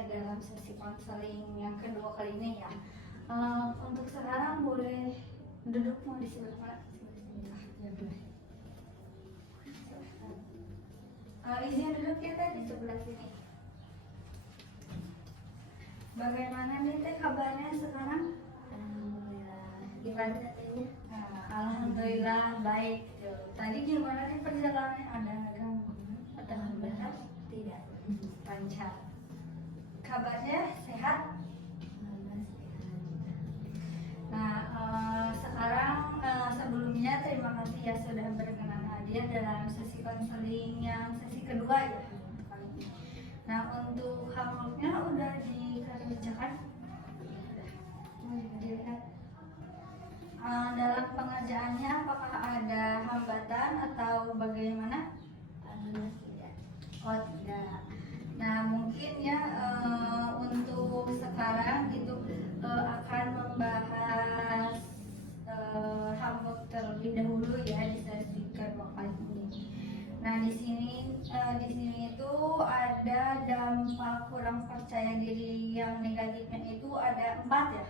hadir dalam sesi konseling yang kedua kali ini ya. Untuk sekarang boleh duduk mau di sebelah mana? Ya boleh. Izin duduk ya teh di sebelah sini. Bagaimana nih teh kabarnya sekarang? Alhamdulillah. Gimana katanya? Alhamdulillah baik. Tadi gimana nih perjalanannya? Ada gangguan atau hambatan? Tidak. Lancar. Kabarnya sehat? Nah, sekarang sebelumnya terima kasih ya sudah berkenan hadir dalam sesi konseling yang sesi kedua ya kali ini. Nah, untuk homeworknya udah dikerjakan? Dilihat. Dalam pengerjaannya apakah ada hambatan atau bagaimana? Alhamdulillah tidak. Oh tidak. Nah mungkin ya untuk sekarang itu akan membahas homework terlebih dahulu ya di sesi kedua kali ini. Nah di sini itu ada dampak kurang percaya diri yang negatifnya itu ada 4 ya.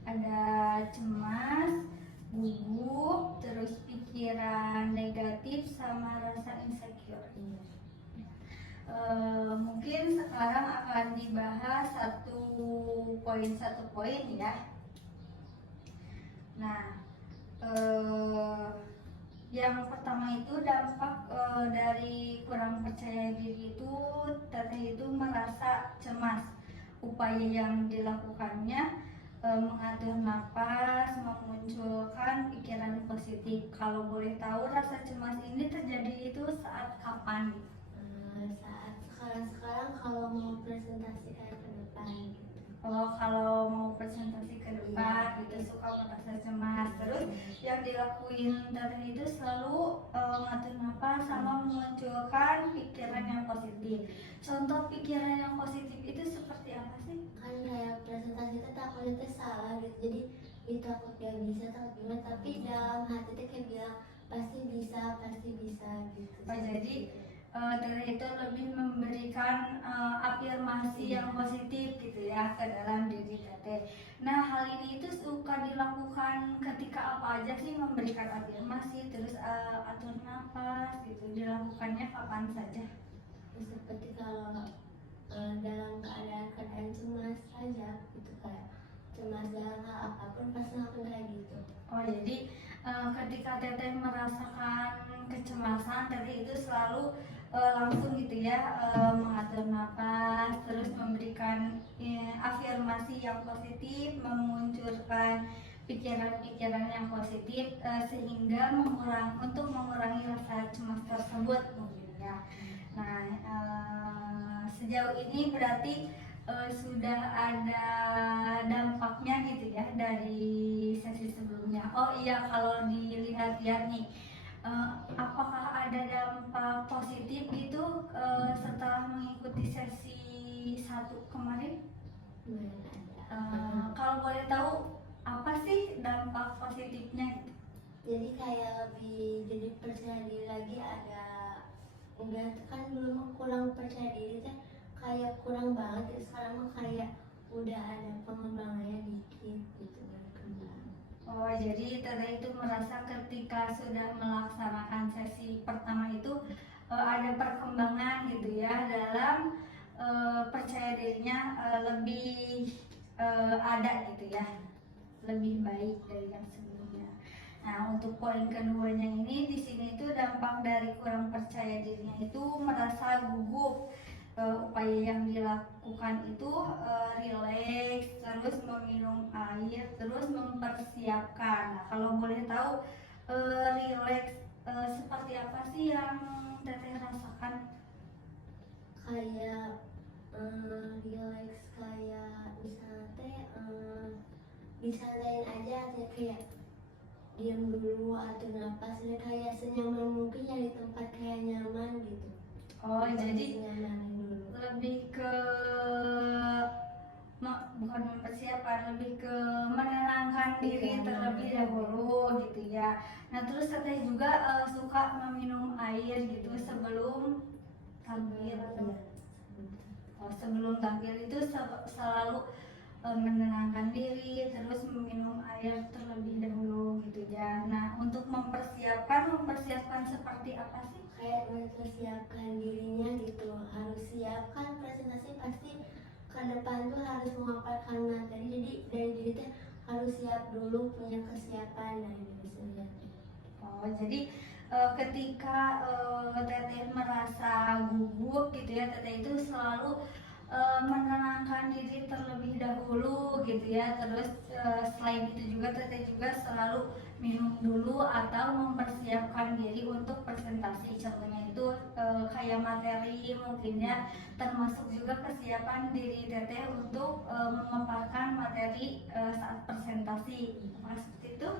Ada cemas, gugup, terus pikiran negatif sama rasa insecure. Mungkin sekarang akan dibahas satu poin ya. Nah, yang pertama itu dampak dari kurang percaya diri itu teteh itu merasa cemas. Upaya yang dilakukannya mengatur napas, memunculkan pikiran positif. Kalau boleh tahu rasa cemas ini terjadi itu saat kapan? Saat sekarang kalau mau presentasi ke depan gitu. Oh, kalau mau presentasi ke depan gitu suka merasa cemas. Terus yang dilakuin teteh itu selalu ngatur napas sama memunculkan pikiran yang positif. Contoh pikiran yang positif itu seperti apa sih? Kan kayak presentasi itu takutnya tuh salah gitu, jadi takut gak bisa, takut gimana, tapi dalam hati tuh kayak bilang pasti bisa gitu. Oh, jadi teteh itu lebih memberikan afirmasi yang positif gitu ya ke dalam diri teteh. Nah hal ini itu suka dilakukan ketika apa aja sih memberikan afirmasi terus atur nafas gitu, dilakukannya kapan saja? Seperti kalau dalam keadaan cemas saja gitu, kayak cemas dalam hal apapun pasti lakukan kayak gitu. Oh jadi ketika teteh merasakan kecemasan teteh itu selalu langsung gitu ya mengatur nafas terus memberikan afirmasi yang positif, memunculkan pikiran-pikiran yang positif sehingga untuk mengurangi rasa cemas tersebut mungkin ya. Nah sejauh ini berarti sudah ada dampaknya gitu ya dari sesi sebelumnya. Oh iya kalau dilihat-lihat nih apakah ada dampak positif gitu setelah mengikuti sesi 1 kemarin? Kalau boleh tahu apa sih dampak positifnya? Jadi kayak lebih jadi percaya diri lagi, ada enggak kan dulu kurang percaya diri teh kayak kurang banget, sekarang mah kayak udah ada pengembangannya dikit gitu, berkembang. Oh, jadi teteh itu merasa ketika sudah melaksanakan sesi pertama itu ada perkembangan gitu ya dalam percaya dirinya lebih ada gitu ya, lebih baik dari yang sebelumnya. Nah, untuk poin keduanya ini di sini itu dampak dari kurang percaya dirinya itu merasa gugup. Upaya yang dilakukan itu rileks, terus meminum air, terus mempersiapkan. Nah, kalau boleh tahu rileks seperti apa sih yang teteh rasakan? Kayak rileks, kayak misalnya teh disandain aja, kayak diam dulu atau napas, kayak senyaman mungkin nyari tempat kayak nyaman gitu. Oh, jadi dulu. lebih ke bukan mempersiapkan, lebih ke menenangkan diri terlebih dahulu gitu ya. Nah terus teteh juga suka meminum air gitu sebelum tampil. sebelum tampil itu selalu menenangkan diri, terus minum air terlebih dahulu gitu ya. Nah, untuk mempersiapkan seperti apa sih? Kayak mempersiapkan dirinya gitu, harus siap kan presentasi pasti ke depan tuh harus memaparkan materi, jadi dari diri teh harus siap dulu, punya kesiapan dari diri sendiri. Oh, jadi ketika Teteh merasa gugup gitu ya, Teteh itu selalu menenangkan diri terlebih dahulu gitu ya. Terus selain itu juga Teteh juga selalu minum dulu atau mempersiapkan diri untuk presentasi. Contohnya itu kayak materi mungkin ya, termasuk juga kesiapan diri Teteh untuk memaparkan materi saat presentasi. Apakah seperti itu?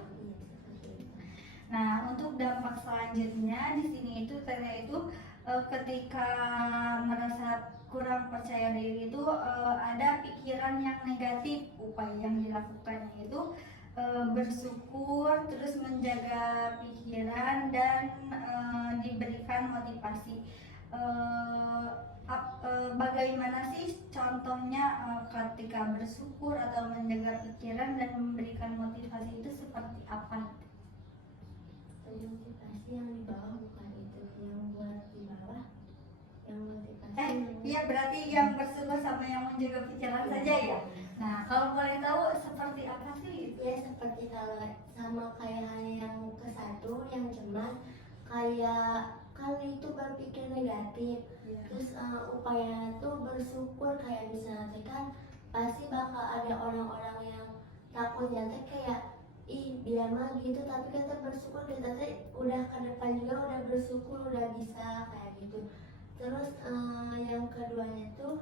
Nah, untuk dampak selanjutnya di sini itu Teteh itu ketika merasa kurang percaya diri itu ada pikiran yang negatif. Upaya yang dilakukannya itu bersyukur, terus menjaga pikiran dan diberikan motivasi. Bagaimana sih contohnya ketika bersyukur atau menjaga pikiran dan memberikan motivasi itu seperti apa? Motivasi yang di bawah bukan itu, yang buat di bawah yang motivasi Iya berarti yang bersyukur sama yang menjaga pikiran saja ya. Nah, kalau boleh tahu seperti apa sih? ya seperti kalau sama kayak yang ke satu yang cemas, kayak kan itu berpikir negatif, terus upaya tuh bersyukur, kayak misalnya kan pasti bakal ada orang-orang yang takutnya teh kayak ih dia mah gitu, tapi kita bersyukur kita teh udah ke depan juga udah bersyukur udah bisa kayak gitu. Terus yang keduanya tuh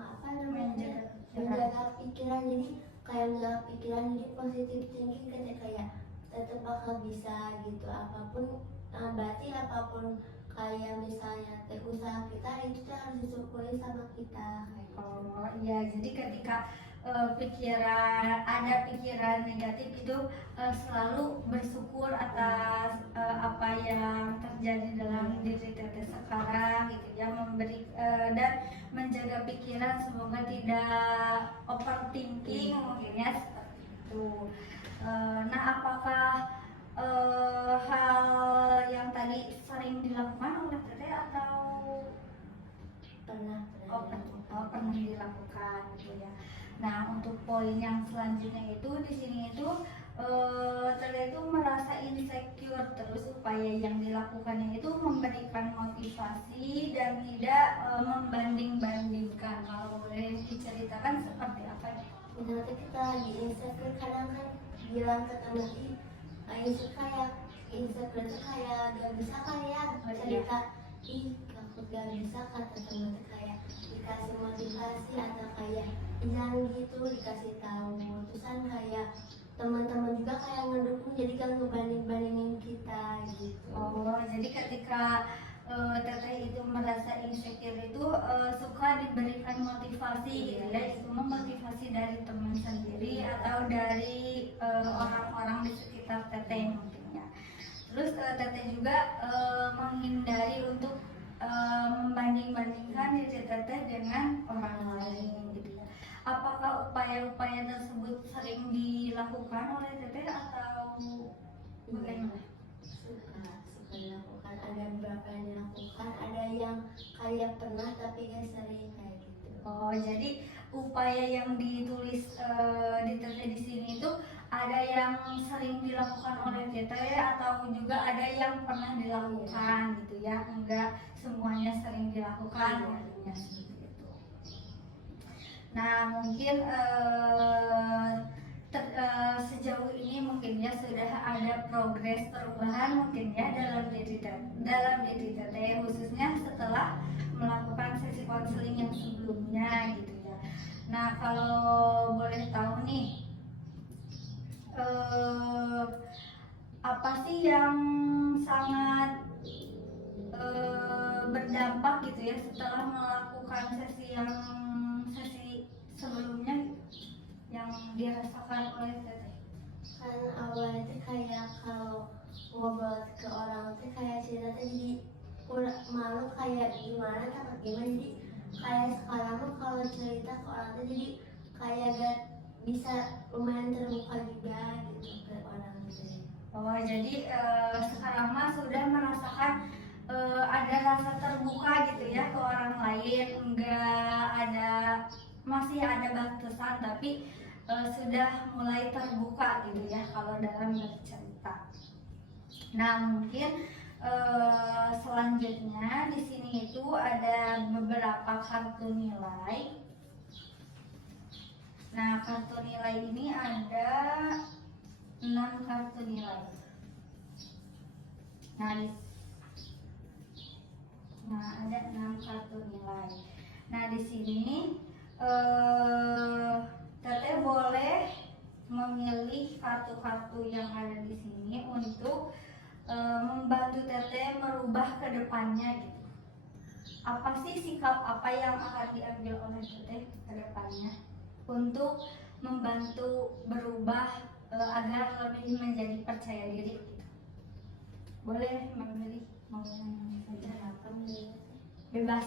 apa namanya, menjaga pikiran, jadi kayak menjaga pikiran, jadi positif thinking, kayak tetap bakal bisa gitu apapun, berarti apapun kayak misalnya teh usaha kita itu tuh harus disyukuri sama kita kayak gitu. Oh iya, jadi ketika ada pikiran negatif itu selalu bersyukur atas apa yang terjadi dalam diri Teteh sekarang gitu ya, dan menjaga pikiran semoga tidak overthinking mungkin ya seperti itu. Nah, apakah hal yang tadi sering dilakukan oleh Teteh atau pernah pernah dilakukan gitu ya. Nah, untuk poin yang selanjutnya itu di sini itu Teteh itu merasa insecure, terus upaya yang dilakukannya itu memberikan motivasi dan tidak membanding-bandingkan. Kalau boleh diceritakan seperti apa ya? misalnya kita lagi insecure, kadang kan bilang ke temen insecure tuh kayak gak bisa kayak cerita ih aku gak bisa, kata temen kayak dikasih motivasi atau kayak jangan gitu, dikasih tahu, terus kan kayak teman-teman juga kayak ngedukung, jadi kan ngebanding-bandingin kita gitu. Oh, jadi ketika Teteh itu merasa insecure itu suka diberikan motivasi gitu ya, itu memotivasi dari teman sendiri atau dari orang-orang di sekitar Teteh mungkin ya. Terus Teteh juga menghindari untuk membanding-bandingkan diri Teteh dengan orang lain gitu ya. Apakah upaya-upaya tersebut sering dilakukan oleh Teteh atau bagaimana? Suka dilakukan, ada beberapa yang dilakukan, ada yang kayak pernah tapi gak sering kayak gitu. Oh, jadi upaya yang ditulis di Teteh di sini itu ada yang sering dilakukan oleh Teteh atau juga ada yang pernah dilakukan gitu ya, enggak semuanya sering dilakukan ya, seperti itu. Nah, mungkin sejauh ini mungkin ya sudah ada progres perubahan mungkin ya dalam diri Teteh, khususnya setelah melakukan sesi konseling yang sebelumnya gitu ya. Nah, kalau boleh tahu nih apa sih yang sangat berdampak gitu ya setelah melakukan sesi sebelumnya yang dirasakan oleh Teteh? Kan awalnya tuh kayak kalau ngobrol ke orang tuh kayak cerita tuh jadi kurang malu, kayak gimana takut gimana, jadi kayak sekarang mah kalau cerita ke orang tuh jadi kayak gak bisa lumayan terbuka juga gitu ke orang gitu. Oh, jadi sekarang mah sudah merasakan ada rasa terbuka gitu ya ke orang lain, enggak ada, masih ada batasan tapi sudah mulai terbuka gitu ya kalau dalam bercerita. Nah, mungkin selanjutnya di sini itu ada beberapa kartu nilai. Nah, kartu nilai ini ada 6 kartu nilai. Nah, ada 6 kartu nilai. Nah, di sini Teteh boleh memilih kartu-kartu yang ada di sini untuk membantu Teteh merubah ke depannya gitu. Apa sih sikap apa yang akan diambil oleh Teteh ke depannya untuk membantu berubah agar lebih menjadi percaya diri gitu. Boleh memilih mau yang saja, bebas.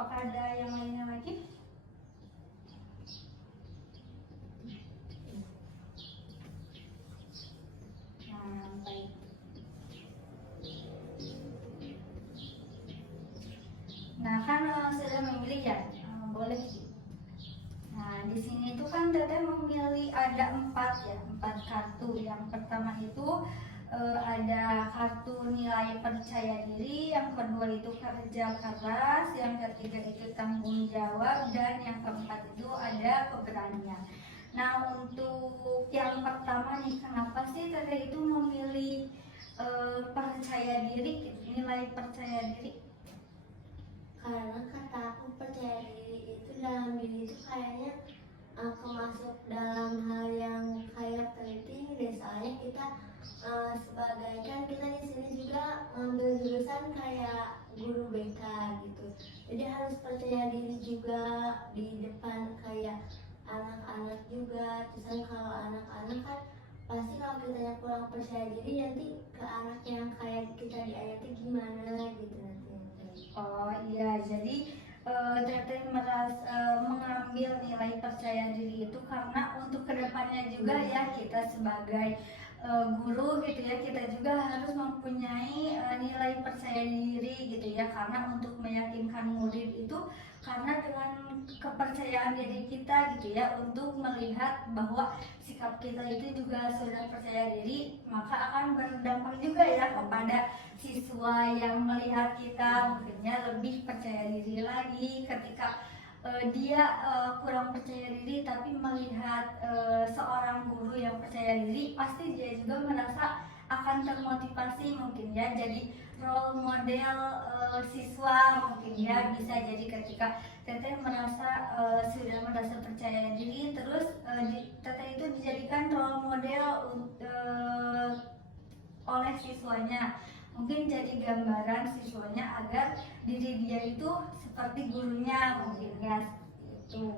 Apakah ada yang lainnya lagi? Nah, baik. Nah, kan sudah memilih ya, boleh. Nah, di sini itu kan Teteh memilih ada 4 kartu. Yang pertama itu ada kartu nilai percaya diri, yang kedua itu kerja keras, yang ketiga itu tanggung jawab, dan yang keempat itu ada keberanian. Nah, untuk yang pertama nih, kenapa sih Teteh itu memilih percaya diri, nilai percaya diri? Karena kata aku percaya diri itu dalam diri itu kayaknya kemasuk dalam hal yang kayak penting deh, soalnya kita sebagai kan kita di sini juga ngambil jurusan kayak guru BK gitu, jadi harus percaya diri juga di depan kayak anak-anak juga. Terus kalau anak-anak kan pasti kalau kita kurang percaya diri nanti ke anak yang kayak kita di ayatnya gimana gitu nanti. Oh iya, jadi Teteh mengambil nilai percaya diri itu karena untuk kedepannya juga ya kita sebagai guru gitu ya, kita juga harus mempunyai nilai percaya diri gitu ya, karena untuk meyakinkan murid itu karena dengan kepercayaan diri kita gitu ya, untuk melihat bahwa sikap kita itu juga sudah percaya diri, maka akan berdampak juga ya kepada siswa yang melihat kita mungkinnya lebih percaya diri lagi. Ketika dia kurang percaya diri tapi melihat seorang guru yang percaya diri, pasti dia juga merasa akan termotivasi mungkin ya, jadi role model siswa mungkin ya, bisa jadi ketika Teteh merasa sudah merasa percaya diri, terus Teteh itu dijadikan role model oleh siswanya, mungkin jadi gambaran siswanya agar diri dia itu seperti gurunya mungkin ya, seperti itu.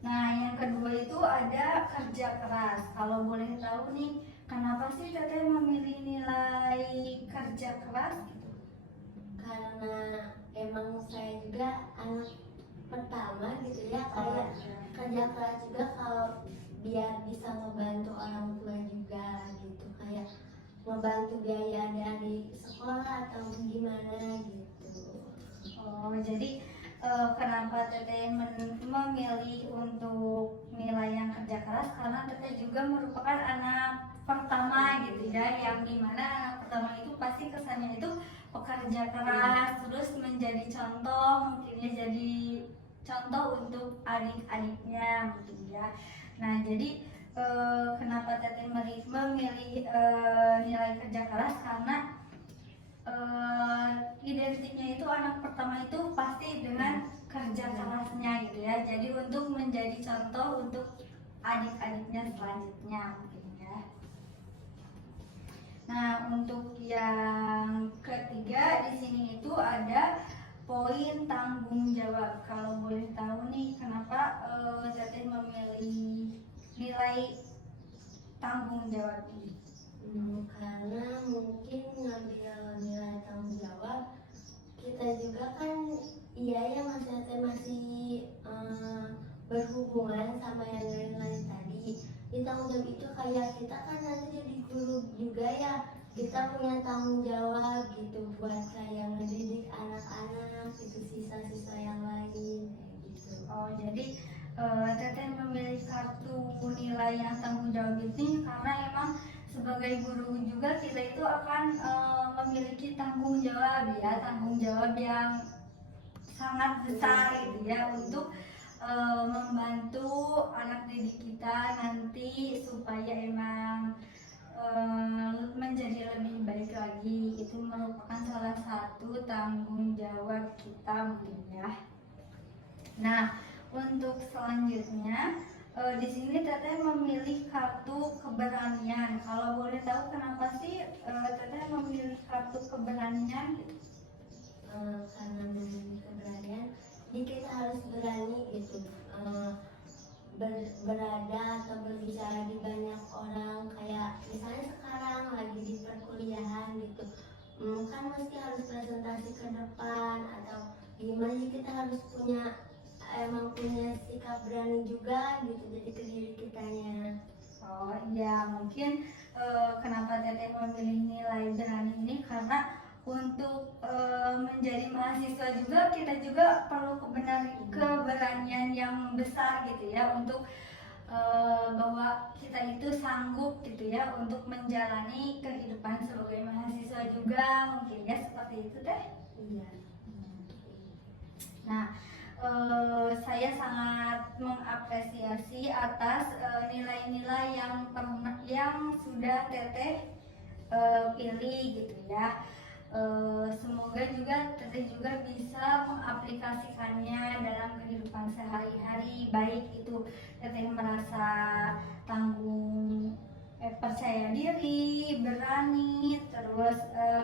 Nah, yang kedua itu ada kerja keras. Kalau boleh tahu nih, kenapa sih Teteh memilih nilai kerja keras gitu? Karena emang saya juga anak pertama gitu ya, kayak kerja keras juga kalau biar bisa membantu orang tua juga gitu, kayak membantu biaya dari sekolah atau gimana gitu. Oh, jadi kenapa Teteh memilih untuk nilai yang kerja keras, karena Teteh juga merupakan anak pertama gitu ya, yang dimana anak pertama itu pasti kesannya itu pekerja keras, terus menjadi contoh, mungkinnya jadi contoh untuk adik-adiknya mungkin ya. Nah, jadi kenapa Teteh memilih nilai kerja keras, karena identiknya itu anak pertama itu pasti dengan kerja kerasnya gitu ya, jadi untuk menjadi contoh untuk adik-adiknya selanjutnya mungkin ya. Nah, untuk yang ketiga di sini itu ada poin tanggung jawab. Kalau boleh tahu nih, kenapa Teteh memilih nilai nilai tanggung jawab ini? Karena mungkin ngambil nilai tanggung jawab, kita juga kan iya ya masih berhubungan sama yang lain-lain tadi. Di tanggung jawab itu kayak kita kan nanti jadi guru juga ya, kita punya tanggung jawab gitu buat kayak mendidik anak-anak itu sisa-sisa yang lain kayak gitu. Oh, jadi Teteh memilih kartu nilai yang tanggung jawab ini karena emang sebagai guru juga kita itu akan memiliki tanggung jawab ya, tanggung jawab yang sangat besar gitu ya untuk membantu anak didik kita nanti supaya emang menjadi lebih baik lagi. Itu merupakan salah satu tanggung jawab kita mungkin ya. Nah, untuk selanjutnya di sini Teteh memilih kartu keberanian. Kalau boleh tahu kenapa sih Teteh memilih kartu keberanian? Karena memiliki keberanian, jadi kita harus berani gitu, berada atau berbicara di banyak orang, kayak misalnya sekarang lagi di perkuliahan gitu, kan mesti harus presentasi ke depan atau gimana, jadi kita harus emang punya sikap berani juga gitu, jadi ke diri kitanya. Oh iya, mungkin kenapa Teteh memilih nilai berani ini karena untuk menjadi mahasiswa juga kita juga perlu keberanian yang besar gitu ya, untuk bahwa kita itu sanggup gitu ya untuk menjalani kehidupan sebagai mahasiswa juga, mungkin ya seperti itu Teh. Iya. Nah, saya sangat mengapresiasi atas nilai-nilai yang sudah Teteh pilih gitu ya. Semoga juga Teteh juga bisa mengaplikasikannya dalam kehidupan sehari-hari, baik itu Teteh merasa tanggung, percaya diri, berani, terus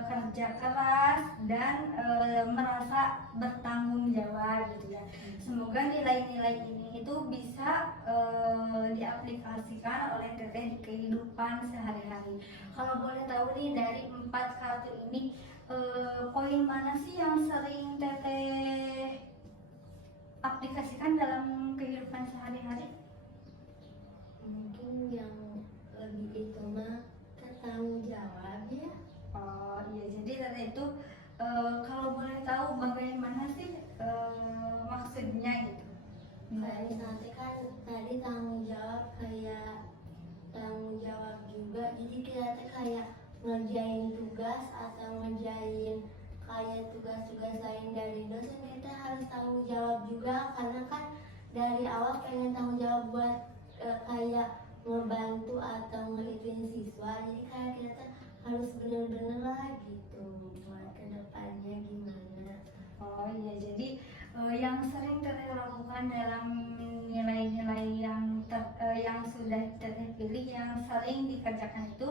kerja keras dan merasa bertanggung jawab gitu ya. Semoga nilai-nilai ini itu bisa diaplikasikan oleh Teteh di kehidupan sehari-hari. Kalau boleh tahu nih, dari 4 kartu ini poin mana sih yang sering Teteh aplikasikan dalam kehidupan sehari-hari? Mungkin yang lebih itu mah tanggung jawab ya. Oh iya, jadi Teteh itu kalau boleh tahu bagaimana sih maksudnya gitu? Kayak nanti kan tadi tanggung jawab kayak tanggung jawab juga, jadi kita tuh kayak ngerjain tugas atau ngerjain kayak tugas-tugas lain dari dosen, kita harus tanggung jawab juga karena kan dari awal pengen tanggung jawab buat kayak ngebantu atau ngeliatin siswa, jadi kayak kita harus bener-bener lah gitu buat kedepannya gimana. Oh iya, jadi yang sering Teteh lakukan dalam nilai-nilai yang sudah Teteh pilih, yang sering dikerjakan itu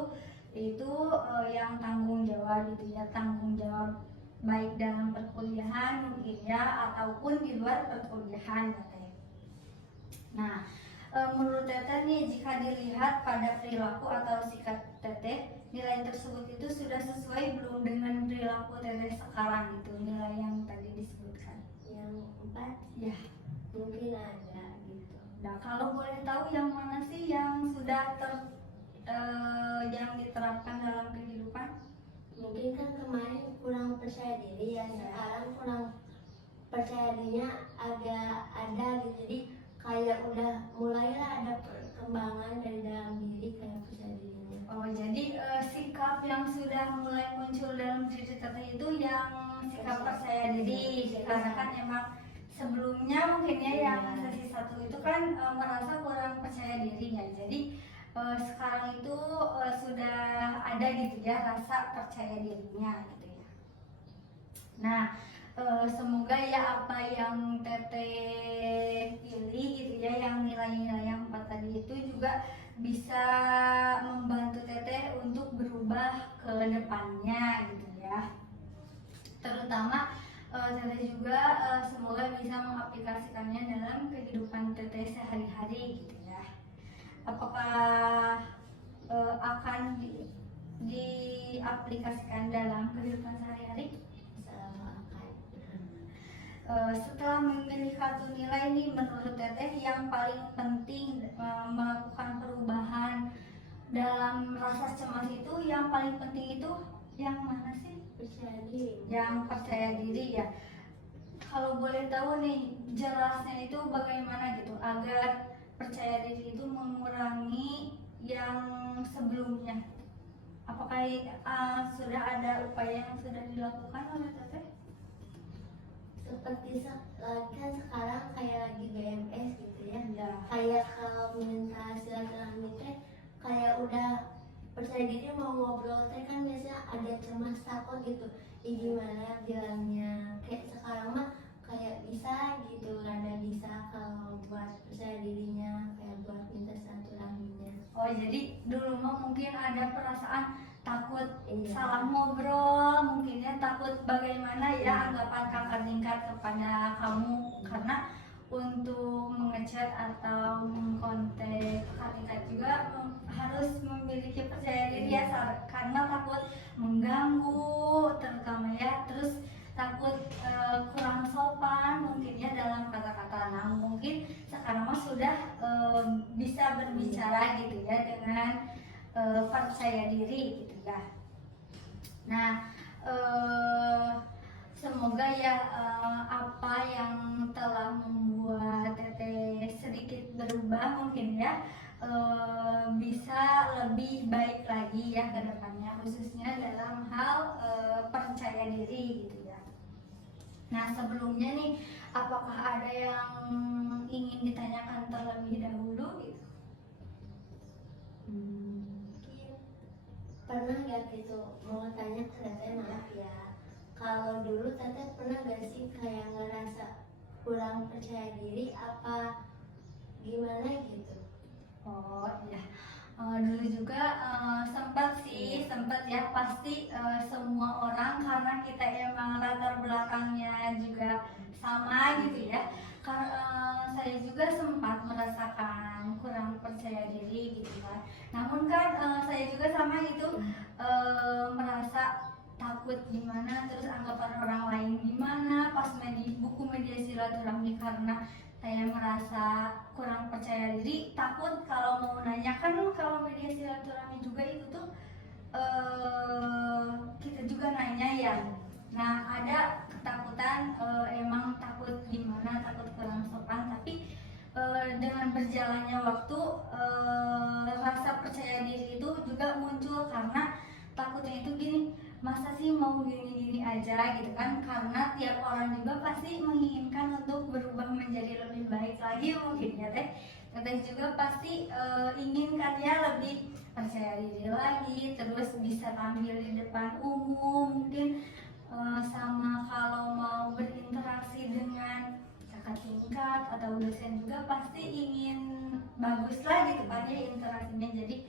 yang tanggung jawab gitu ya, tanggung jawab baik dalam perkuliahan mungkin ya ataupun di luar perkuliahan Teteh. Nah, menurut Teteh nih, jika dilihat pada perilaku atau sikap Teteh, nilai tersebut itu sudah sesuai belum dengan perilaku Teteh sekarang gitu, nilai yang tadi disebutkan? Yang 4 Ya. mungkin ada gitu. Nah, kalau boleh tahu yang mana sih yang sudah yang diterapkan dalam kehidupan? Mungkin kan kemarin kurang percaya diri ya, sekarang kurang percaya dirinya agak ada gitu, jadi kayak udah mulailah ada perkembangan dari dalam diri kayak percaya dirinya. Oh, jadi sikap yang sudah mulai muncul dalam diri Teteh itu yang sikap percaya diri, karena kan emang sebelumnya mungkin ya yang sesi 1 itu kan merasa kurang percaya dirinya, jadi sekarang itu sudah ada gitu ya rasa percaya dirinya gitu ya. Nah, semoga ya apa yang Teteh pilih gitu ya, yang nilai-nilai yang 4 tadi itu juga bisa membantu Teteh untuk berubah ke depannya gitu ya. Terutama Teteh juga semoga bisa mengaplikasikannya dalam kehidupan Teteh sehari-hari gitu ya. apakah akan diaplikasikan dalam kehidupan sehari-hari? Akan. Setelah memilih kartu nilai nih, menurut Teteh yang paling penting melakukan perubahan dalam rasa cemas itu, yang paling penting itu yang mana sih? Percaya diri. Yang percaya diri ya. Kalau boleh tahu nih jelasnya itu bagaimana gitu agar percaya diri itu mengurangi yang sebelumnya. Apakah sudah ada upaya yang sudah dilakukan oleh Teteh? Seperti kan sekarang kayak lagi BMS gitu ya. Ya. Kayak kalau minta silaturahmi teh kayak udah percaya diri mau ngobrol teh kan biasanya ada cemas takut gitu. Gimana bilangnya? Kayak sekarang mah kayak bisa gitu, rada bisa kalau buat percaya dirinya kayak buat minta silaturahminya. Oh, jadi dulu mah mungkin ada perasaan takut Iya. salah ngobrol, mungkin ya takut bagaimana ya anggapan kakak tingkat kepada kamu, karena untuk mengechat atau mengkontak kakak tingkat juga harus memiliki percaya diri ya, karena takut mengganggu terutama ya, terus takut kurang sopan mungkin ya dalam kata-kata. Nah mungkin sekarang mah sudah bisa berbicara gitu ya dengan percaya diri gitu ya. Nah semoga ya apa yang telah membuat Teteh sedikit berubah mungkin ya bisa lebih baik lagi ya ke depannya, khususnya dalam hal percaya diri gitu ya. Nah sebelumnya nih, apakah ada yang ingin ditanyakan terlebih dahulu gitu? Mungkin pernah gak gitu mau tanya ke Teteh, maaf ya, kalau dulu Teteh pernah gak sih kayak ngerasa kurang percaya diri apa gimana gitu? Oh iya, dulu juga sempat ya, pasti semua orang, karena kita emang latar belakangnya juga sama gitu ya. Saya juga sempat merasakan kurang percaya diri gitu kan. Namun kan saya juga sama gitu, merasa takut gimana, terus anggapan orang lain gimana pas di buku media silaturahmi, karena saya merasa kurang percaya diri, takut kalau mau nanya, kan kalau media silaturahmi juga itu tuh kita juga nanya ya. Nah ada ketakutan, emang takut gimana, takut kurang sopan, tapi dengan berjalannya waktu rasa percaya diri itu juga muncul, karena takutnya itu gini, masa sih mau gini-gini aja gitu kan, karena tiap orang juga pasti menginginkan untuk berubah menjadi lebih baik lagi mungkin ya Teh. Teteh juga pasti inginkan ya lebih percaya diri lagi, terus bisa tampil di depan umum mungkin, sama kalau mau berinteraksi dengan kakak tingkat atau dosen juga pasti ingin bagus lah gitu kan ya interaksinya. Jadi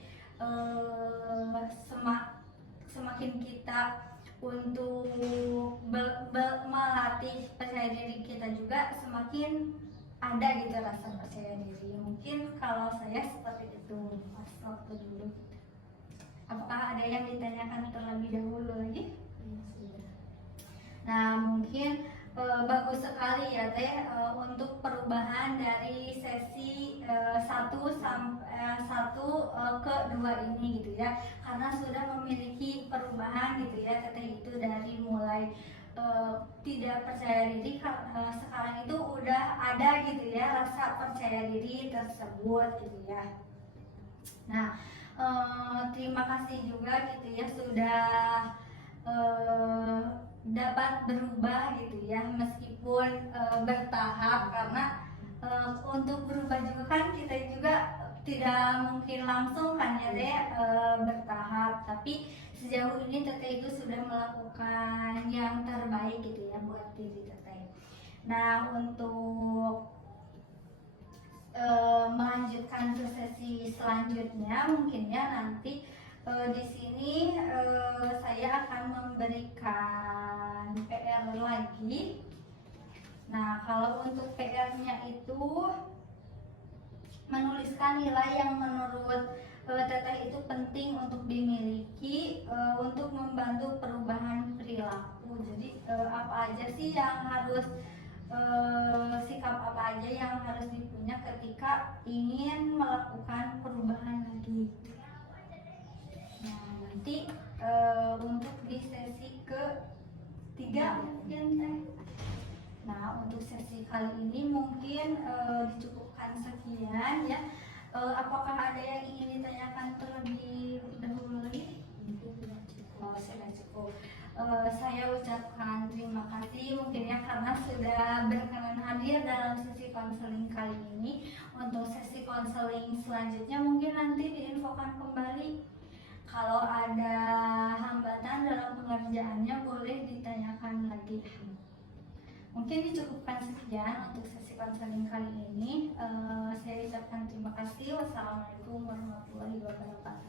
semakin kita untuk melatih percaya diri kita juga, semakin ada gitu rasa percaya diri. Mungkin kalau saya seperti itu pas waktu dulu. Apakah ada yang ditanyakan terlebih dahulu lagi? Nah mungkin bagus sekali ya Teh untuk perubahan dari sesi 1 ke 2 ini gitu ya, karena sudah memiliki perubahan gitu ya Teteh, itu dari mulai tidak percaya diri, sekarang itu udah ada gitu ya rasa percaya diri tersebut gitu ya. Nah terima kasih juga gitu ya sudah dapat berubah gitu ya, meskipun bertahap, karena untuk berubah juga kan kita juga tidak mungkin langsung kan ya Teh, bertahap, tapi sejauh ini Teteh itu sudah melakukan yang terbaik gitu ya buat diri Teteh. Nah untuk melanjutkan ke sesi selanjutnya mungkin ya nanti di sini saya akan memberikan PR lagi. Nah kalau untuk PR-nya itu menuliskan nilai yang menurut Teteh itu penting untuk dimiliki untuk membantu perubahan perilaku. Jadi apa aja sih yang harus sikap apa aja yang harus dipunya ketika ingin melakukan perubahan lagi. Nah, nanti untuk di sesi ketiga mungkin Teh. Nah, untuk sesi kali ini mungkin dicukupkan sekian ya. Apakah ada yang ingin ditanyakan terlebih dahulu lagi? Oh, sudah cukup. Saya ucapkan terima kasih mungkin ya karena sudah berkenan hadir dalam sesi konseling kali ini. Untuk sesi konseling selanjutnya mungkin nanti diinfokan kembali. Kalau ada hambatan dalam pengerjaannya boleh ditanyakan lagi. Mungkin dicukupkan sekian untuk sesi konseling kali ini. Saya ucapkan terima kasih. Wassalamualaikum warahmatullahi wabarakatuh.